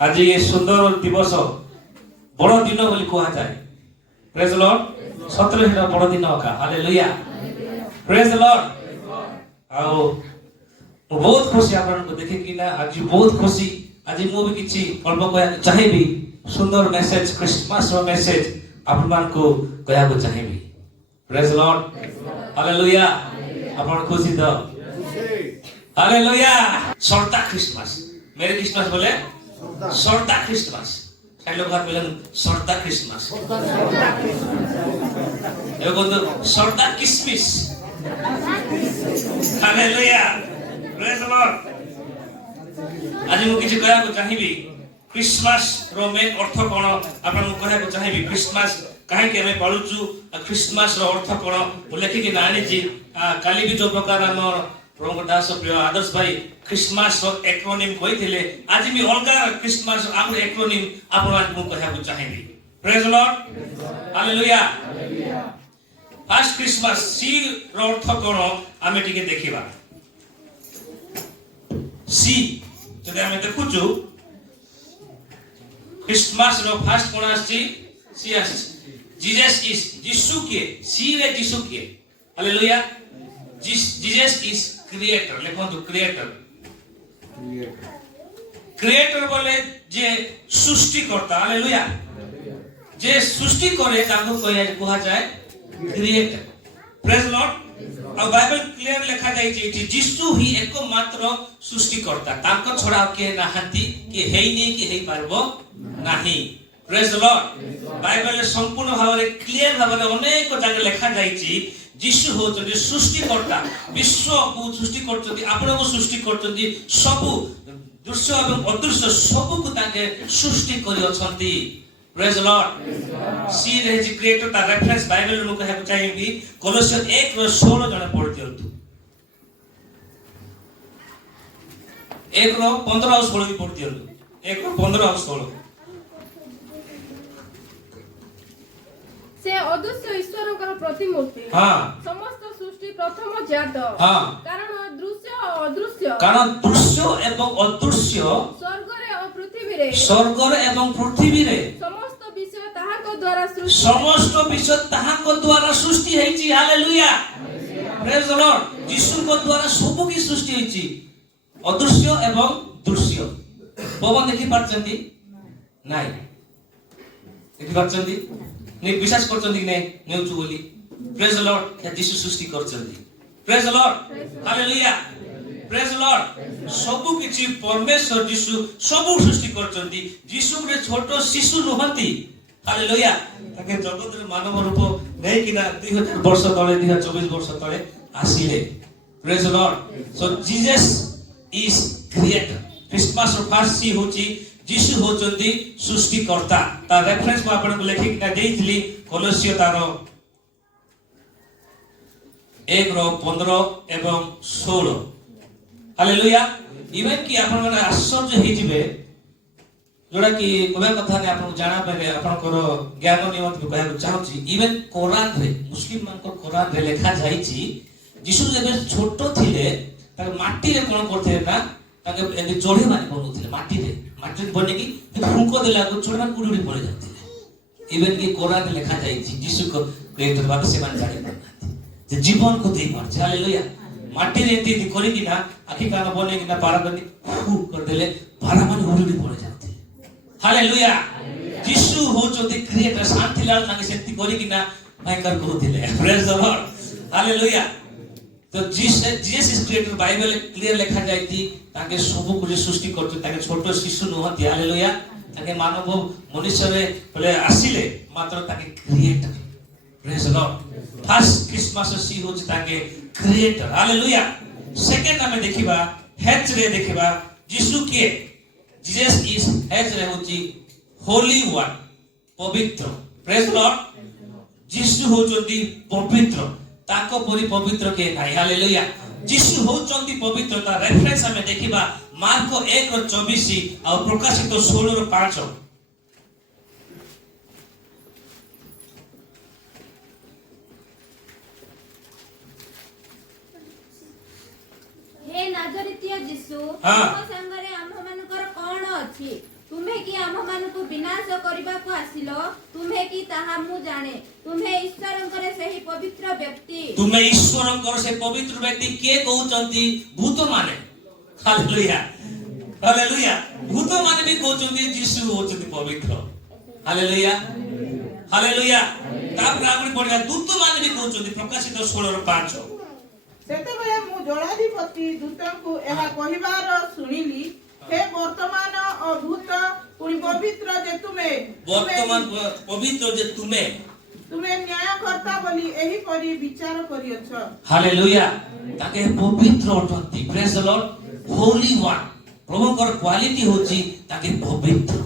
आज ये सुंदर दिवस बड़ दिन बोली कहा जाए। Praise the Lord. सतरे हेरा बड़ दिन का हालेलुया। Praise the Lord. आओ बहुत खुशी आपन को देखे कि ना आज बहुत खुशी आज मु भी किछि अल्प कहया चाहिबी सुंदर मेसेज क्रिसमस रो मेसेज आपन मान को कहया को चाहिबी। Praise the lord. हालेलुया। आपन खुशी द हालेलुया। सरता क्रिसमस मेरे क्रिसमस बोले सरता क्रिसमस साइ लोग हाथ मिलन सरता क्रिसमस ए बंधु सरता किसमिस हालेलुया। Praise the Lord. आज मु किछि कहया को चाहिबी क्रिसमस रो मेन अर्थ कोन आपन मु कहया को चाहिबी क्रिसमस काहे के हमें पालुचु क्रिसमस रो अर्थ कोन मु लेखि के नानी जी काली भी जो प्रकार हमर प्रभु दास प्रिय आदर्श भाई क्रिसमस रो एक्रोनिम कहिथिले आज मी अलगा क्रिसमस आम एक्रोनिम आपन मु कहया को चाहिबी। Praise the lord. Hallelujah. First Christmas सी रो अर्थ कोन आमे टिके देखिबा। सी जदि आमे देखुचु क्रिसमस रो फर्स्ट कोन आछि सी आछि जीसस इज यीशु के सी रे यीशु के हालेलुया। जीसस इज क्रिएटर लिखो तो क्रिएटर क्रिएटर बोले जे सृष्टि करता हालेलुया जे सृष्टि करे ताको कहा जाए क्रिएटर। Praise Lord. और बाइबल क्लियर लिखा जाय जे यीशु ही एकमात्र सृष्टि करता ताको छडा के नाहंती कि हेई नै कि हेई पारबो नाही। Praise Lord. बाइबल संपूर्ण भाव में क्लियर भाव में अनेक जगह लिखा जाय यीशु होचନ୍ତି सृष्टिकर्ता विश्व को सृष्टि करचନ୍ତି आपन को सृष्टि करचନ୍ତି सब दृश्य एवं अदृश्य सब को ताके सृष्टि करि अछंती। Praise lord. सी रे जी क्रिएटर ता रेफरेंस बाइबल नु कहै चाहिबी कोलोसियन 1:16 जने पढ़ दियंतु 1:15 भी पढ़ दियंतु 1:15-16 से अदृश्य ईश्वरकर प्रतिमूर्ति समस्त सृष्टि प्रथम जात कारण दृश्य एवं अदृश्य स्वर्ग रे एवं पृथ्वी रे समस्त विषय ताहाको द्वारा सृष्टि हेछि। Hallelujah. Praise the lord. Yishu को द्वारा सब की सृष्टि हेछि अदृश्य एवं दृश्य। पवन देखि पारछंती नाही देखि पारछंती ने विश्वास करछंती कि नै नेउचु बोली। Praise the lord. क्या यीशु सृष्टि करछंती। Praise the lord. Hallelujah. Praise the lord. सब किछि परमेश्वर यीशु सब सृष्टि करछंती यीशु रे छोटो शिशु नहंती। हालेलुया। ताके जगत रे मानव रूप नै किना 2000 वर्ष तळे 2024 वर्ष तळे आसीले। Praise the lord. So Jesus is creator. Christmas रो फर्स्ट सी होची यीशु होचंती सृष्टिकर्ता ता रेफरेंस में आपन को लेखि के देइथली कोलोसियो तारो 1:15 एवं 16। हालेलुया। इवन कि आपन माने आश्चर्य हे जिवे जोड़ा कि कोबे कथा ने आपन जाना पले आपन को ज्ञान नियम को कहया चाहूची इवन कुरान रे मुस्लिम मान को कुरान रे लिखा जाईची यीशु जब छोटो थिले ता माटी रे कोन करथे ना ताके एने जोड़ी माने बनउथिले माटी रे बने की फूंको देला को छोड़ मान उड़ी पड़े जाते। इवन कि कुरान लिखा जाय यीशु को क्रिएटर बात से मान जाने पड़ता जे जीवन को देई पार। हालेलुया। माटी रे एती करी कि ना आखी कान बने कि ना पारा बनी फू कर देले पारा मान उड़ी पड़े जाते। हालेलुया। यीशु होचोते क्रिएटर शांति लाल ताके सेती करी कि ना भयंकर कहउथिले। Praise the lord. हालेलुया। तो Jesus is creator bible clear लिखा जायती ताके सब कुछ सृष्टि करते ताके छोटो शिशु नहति। हालेलुया। ताके मानव मनुष्य रे बोले आसीले मात्र ताके creator. Praise the lord. First Christmas सी होच ताके क्रिएटर। हालेलुया। सेकंड हमें देखिबा हेच रे देखिबा यीशु के जीसस इज हेच रे होची होली वन पवित्र। Praise the lord. यीशु होचंती पवित्र ताको परि पवित्र के नाही। हालेलुया। यीशु होचंती पवित्रता रेफरेंस हमें देखिबा मार्क 1:24 और प्रकाशित 16:5। हे नाजरितिया यीशु तुम संगरे आम मानकर कोन अछि तुम्हें कि आम मानकु विनाश करबाकु आसिलो तुम्हें कि ताहा मु जाने तुम्हें ईश्वरंकर सही पवित्र व्यक्ति तुम्हें ईश्वरंकर से पवित्र व्यक्ति के कहउचंती भूत माने हालेलुया हालेलुया भूत माने भी कहउचंती यीशु होचंती पवित्र हालेलुया हालेलुया तापर आगरी पड़िया दूत माने भी कहउचंती प्रकाशित 16:5 सेतेबेले मु जलाधिपति दूतंकु एहा कहिबार सुनिली हे वर्तमान अभूत पुनि पवित्र जे तुमे वर्तमान पवित्र जे तुमे न्यायकर्ता बोली एही परि विचार करियछ हालेलुया ताके पवित्र अटंती praise the lord holy one प्रभुकर क्वालिटी होची ताके पवित्र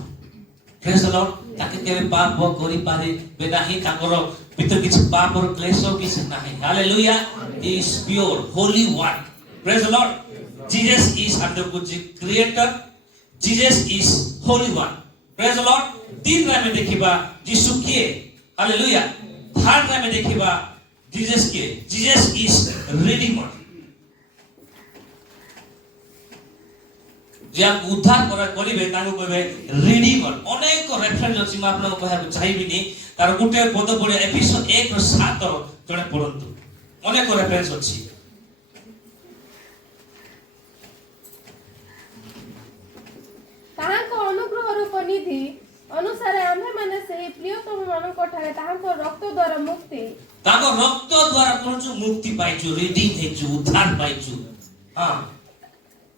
प्रेज द लॉर्ड ताके केबे पाप करि पारे बेनाही ताकर भीतर किछ पाप और क्लेश किछ नाही hallelujah he is pure Holi one praise the Lord Jesus is under the creator Jesus is holy one praise the lord तीन रा में देखिबा यीशु किए हालेलुया थर्ड रा में देखिबा जीसस किए जीसस इज रिडीमर जे आप उद्धार करिबे ताको कहबे रिडीमर अनेक रेफरेंस अछि म आपन कहबा चाहिबिनी तार गुटे पद पड़े एफिसस 1:7 जने पढंतु अनेक रेफरेंस अछि ताहाको अनुग्रह रूप निधि अनुसार आम्भे माने से प्रियतम मानक ठारे ताहाको रक्त द्वारा मुक्ति ताको रक्त द्वारा कोनछु मुक्ति पाइछु रिडीम हेछु उद्धार पाइछु हां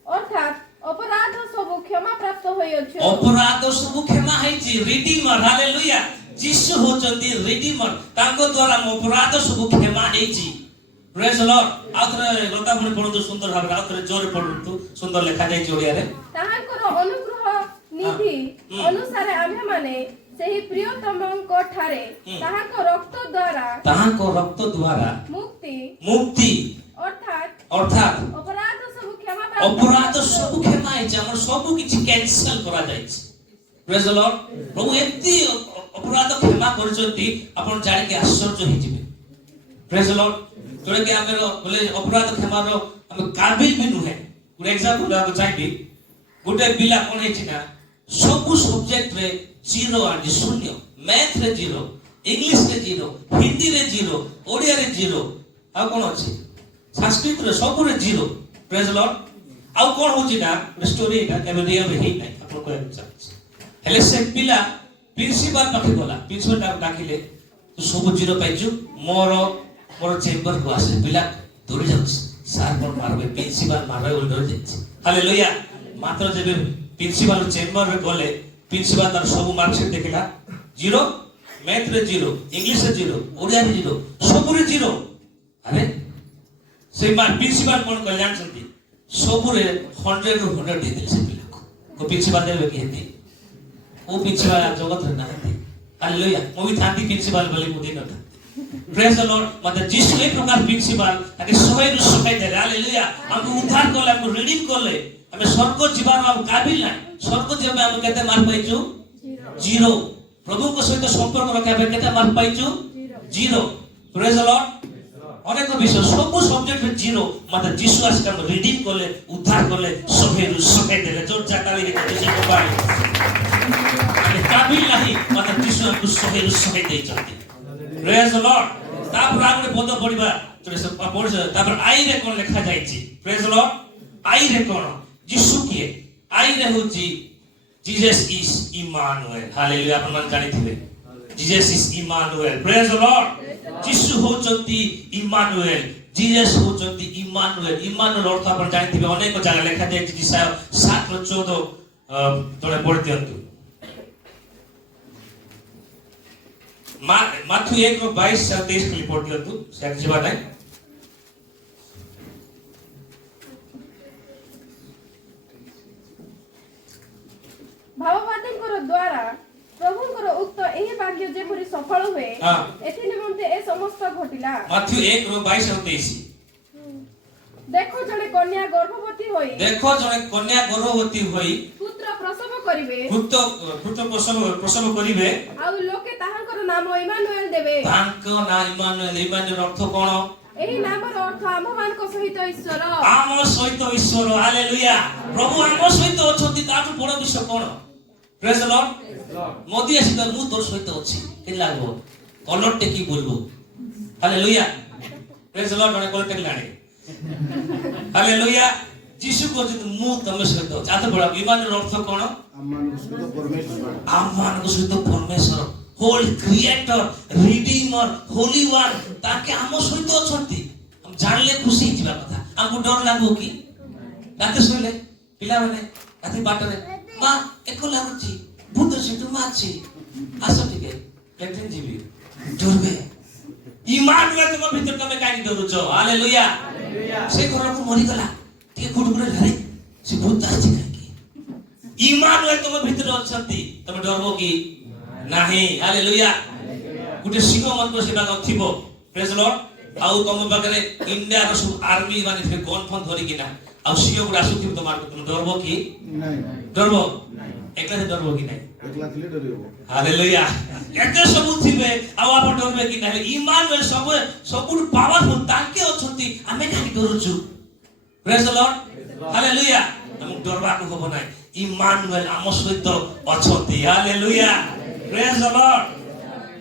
अर्थात अपराध सब क्षमा प्राप्त होयछ अपराध सब क्षमा हेछि रिडीमर हालेलुया यीशु होचंती रिडीमर ताको द्वारा अपराध सब क्षमा हेछि प्रेज द लॉर्ड आउथरे गलता पुनी पढନ୍ତୁ सुंदर भाबरे आउथरे जोर पढନ୍ତୁ सुंदर लेखा जाय जोड़िया रे ताहाको अनुग्रह निधि अनुसार आम्भे माने सेही प्रियतमଙ୍କ ठारे ताहाको रक्त द्वारा मुक्ति अर्थात अपराध सब क्षमा हेछि हमर सब किछि कैंसिल करा जायछि प्रेज द लॉर्ड प्रभु एति अपराध क्षमा करछंती आपण जानि के आश्चर्य हेजिबे प्रेज द लॉर्ड जोड़े के आमेर बोले अपराध क्षमार हम काबिल भी नुहे गुड एग्जांपल दाको चाहिबी गुटे पिला कोन हेछि ना सब सब्जेक्ट रे 0 आ शून्य मैथ रे 0 इंग्लिश रे 0 हिंदी रे 0 ओडिया रे 0 आ कोन अछि संस्कृत रे सब रे 0 प्रेज द लॉर्ड आ कोन होछि ना स्टोरी एटा केबे रियल रे हेइ नै आपन कहै छै हेले से पिला प्रिंसिपल पाखे गला प्रिंसिपल डाकिले तू सब 0 पाइछु मोर चेंबर को आसे पिला दौड़ी जाउछ सार पर मारबे प्रिंसिपल मारबे बोल दौड़ी जाइछ हालेलुया मात्र जेबे प्रिंसिपल चेंबर रे गले प्रिंसिपल तार सब मार्कशीट देखिला 0 मैथ रे 0 इंग्लिश रे 0 ओडिया रे 0 सब रे 0 अरे से प्रिंसिपल कोन कल्याण छथि सब रे 100 रो 100 दे दे से पिला को प्रिंसिपल देबे कि हेती ओ प्रिंसिपल जगत रे नाही हालेलुया मो भी थांती प्रिंसिपल बोली मुदी न प्रेज द लॉर्ड मतलब जिस कोई प्रकार प्रिंसिपल ताके सबै रु सबै दे हालेलुया हमको उद्धार करले हमको रिडीम करले हमें स्वर्ग जीवन हम काबिल ना स्वर्ग जीवन हम केते मार पाइछु 0 प्रभु को सहित संपर्क रखा बे केते मार पाइछु 0 प्रेज द लॉर्ड अनेक विषय सब सब्जेक्ट में 0 मतलब जीसु आसी हम रिडीम करले उद्धार करले सबै रु सबै देले जोर चाटाली रे केते को पाए काबिल नहीं मतलब जीसु हमको सबै रु सबै दे चलती प्रेज द लॉर्ड तापर आगरे पद पढिबा तोरे सब पढछ तापर आई रे कोन लिखा जायछि प्रेज द लॉर्ड आई रे कोन यीशु किए आई रे होछि जीसस इज इमानुएल हालेलुया आपण मन जानि थिबे Jesus is Emmanuel praise the lord Yishu होचंती इमानुएल जीसस होचंती इमानुएल इमानुएल अर्थ आपण जानि थिबे अनेक जगह लिखा जायछि जिसा 7:14 तोरे पढि दियंतु माथु 1:22 से 23 के रिपोर्ट दियंतु से जीवा नै भाववादीଙ୍କର द्वारा प्रभुଙ୍କର उक्त एही भाग्य जेपरि सफल हुए एथि निमंते ए समस्त घटिला माथु 1:22 से 23 देखो जने कन्या गर्भवती होई पुत्र प्रसव करिवे आ लोके ताहांकर नाम इमानुएल देबे तांको नाम इमानुएल अर्थ कोन एही नामर अर्थ आममान को सहित ईश्वर आम सहित ईश्वर हालेलुया प्रभु आम सहित अछंती ताठु बड़ विषय कोन প্রেজ দ্য লর্ড মোদি আসি তো মু তোর সহিত ଅଛି কি লাগবো কলর তে কি বলবো হালেলুয়া প্রেজ দ্য লর্ড মানে কলর তে লাড়ে হালেলুয়া যিশু কହୁଛନ୍ତି ମୁଁ ତମ ସହିତ ଅଛି ଆତ ବଡ ଇମାନର ଅର୍ଥ କଣ ଆମମାନଙ୍କ ସହିତ ପରମେଶ୍ୱର ହୋଲ୍ କ୍ରିଏଟର ରିଡିମର ହୋଲି ୱାନ୍ ତାକେ ଆମ ସହିତ ଅଛନ୍ତି ଆମେ ଜାଣିଲେ ଖୁସି ହେଇଯିବା କଥା ଆମକୁ ଡର ଲାଗୁ କି ରାତି ଶୋଇଲେ ପିଲାମାନେ ରାତି ବାଟରେ ମା ଏକ ଲାଗୁଛି ଭୂତ ସେଠୁ ମାଛି ଆସ ଟିକେ ଲାଟ୍ରିନ୍ ଯିବି ଡରବେ ଇମାନୁଏଲ ତମ ଭିତରେ ତମେ କାହିଁକି ଡରୁଛ ହାଲେଲୁୟା ସେ ଘରକୁ ମରିଗଲା ଟିକେ କୁଡୁକୁଡେ ଘରେ ସେ ଭୂତ ଆସିଛି କାହିଁକି ଇମାନୁଏଲ ତମ ଭିତରେ ଅଛନ୍ତି ତମେ ଡରବ କି ନାହିଁ ହାଲେଲୁୟା ଗୋଟେ ସିଂହ ମନ୍ତ୍ର ସେଟା ଥିବ ପ୍ରେଜ ଲର୍ଡ ଆଉ ତମ ପାଖରେ ଇଣ୍ଡିଆର ସବୁ ଆର୍ମି ମାନେ ଥିବେ ଗନ୍ ଫନ୍ ଧରିକିନା ଆଉ ସିଂହ ଗୁଡା ଆସୁଥିବେ ତମକୁ ତମେ ଡରବ କି ଡରବ একলা ডরব কি নাই একলা ଥିଲେ ଡରିବ ହାଲେଲୁୟା ଏତେ ସବୁ ଥିବେ ଆଉ ଆପଣ ଡରବେ କି ନାହିଁ ଇମାନୁଏଲ ସବୁଠୁ ପାୱାରଫୁଲ ତାଙ୍କେ ଅଛନ୍ତି ଆମେ କାହିଁକି ଡରୁଛୁ ପ୍ରେଜ ଦ ଲର୍ଡ ହାଲେଲୁୟା ଆମକୁ ଡରବାକୁ ହବ ନାହିଁ ଇମାନୁଏଲ ଆମ ସହିତ ଅଛନ୍ତି ହାଲେଲୁୟା ପ୍ରେଜ ଦ ଲର୍ଡ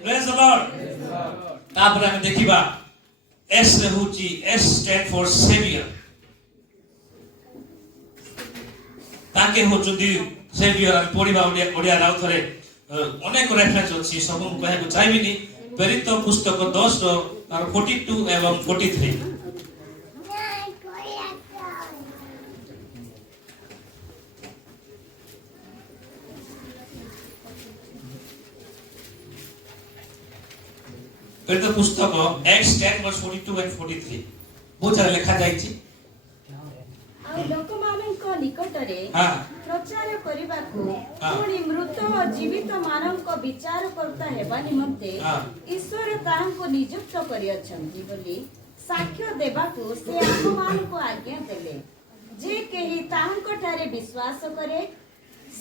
ପ୍ରେଜ ଦ ଲର୍ଡ ତାପରେ ଆମେ ଦେଖିବା ଏସ୍ ରେ ହଉଛି ଏସ୍ ଷ୍ଟାଣ୍ଡ ଫର ସେଭିୟର ତାଙ୍କେ ହଉଛନ୍ତି ସେଭିୟର ପଢିବା ଓଡ଼ିଆ ରାଉ ଥରେ ଅନେକ ରେଫରେନ୍ସ ଅଛି ସବୁ ମୁଁ କହିବାକୁ ଚାହିଁବିନି ପ୍ରେରିତ ପୁସ୍ତକ 10:42 ଏବଂ 43 ପ୍ରେରିତ ପୁସ୍ତକ Acts 10:42 and 43 ବହୁତ ସାରା ଲେଖା ଯାଇଛି ଆଉ ଲୋକମାନଙ୍କ ନିକଟରେ ପ୍ରଚାର କରିବାକୁ ପୁଣି ମୃତ ଓ ଜୀବିତ ମାନଙ୍କ ବିଚାରକର୍ତ୍ତା ହେବା ନିମନ୍ତେ ଈଶ୍ୱର ତାହାଙ୍କୁ ନିଯୁକ୍ତ କରିଅଛନ୍ତି ବୋଲି ସାକ୍ଷ୍ୟ ଦେବାକୁ ସେ ଆମମାନଙ୍କୁ ଆଜ୍ଞା ଦେଲେ ଯେ କେହି ତାହାଙ୍କ ଠାରେ ବିଶ୍ୱାସ କରେ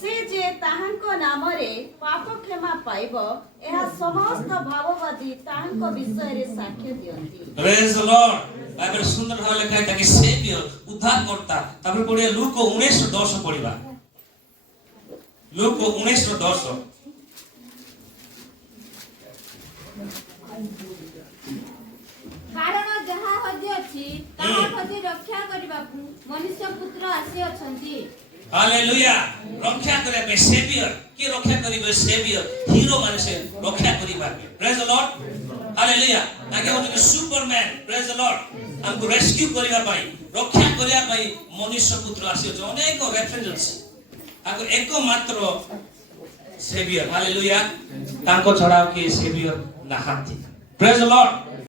ସେ ଯେ ତାହାଙ୍କ ନାମରେ ପାପ କ୍ଷମା ପାଇବ ଏହା ସମସ୍ତ ଭାବବାଦୀ ତାହାଙ୍କ ବିଷୟରେ ସାକ୍ଷ୍ୟ ଦିଅନ୍ତି ପ୍ରେଜ ଦ ଲର୍ଡ ବାଇବେଲ ସୁନ୍ଦର ଭାବେ ଲେଖା ହେଇଛି କି ସେଭିୟର ଉଦ୍ଧାରକର୍ତ୍ତା ତାପରେ ପଢିବା ଲୁକ 19:10 ପଢିବା ଲୁକ 19:10 କାରଣ ଯାହା ହଜି ଅଛି ତାହା ହଜି ରକ୍ଷା କରିବାକୁ ମନୁଷ୍ୟ ପୁତ୍ର ଆସିଅଛନ୍ତି ହାଲେଲୁୟା ରକ୍ଷା କରିବା ପାଇଁ ସେଭିୟର କି ରକ୍ଷା କରିବେ ସେଭିୟର ହିରୋ ମାନେ ସେ ରକ୍ଷା କରିବା ପ୍ରେଜ ଦ ଲର୍ଡ ହାଲେଲୁୟା ତାକେ ହଉଛନ୍ତି ସୁପରମ୍ୟାନ ପ୍ରେଜ ଦ ଲର୍ଡ ଆମକୁ ରେସ୍କ୍ୟୁ କରିବା ପାଇଁ ରକ୍ଷା କରିବା ପାଇଁ ମନୁଷ୍ୟ ପୁତ୍ର ଆସିଅଛନ୍ତି ଅନେକ ରେଫରେନ୍ସ ଅଛି ତାକୁ ଏକମାତ୍ର ସେଭିୟର ହାଲେଲୁୟା ତାଙ୍କ ଛଡା ଆଉ କିଏ ସେଭିୟର ନାହାନ୍ତି ପ୍ରେଜ ଦ ଲର୍ଡ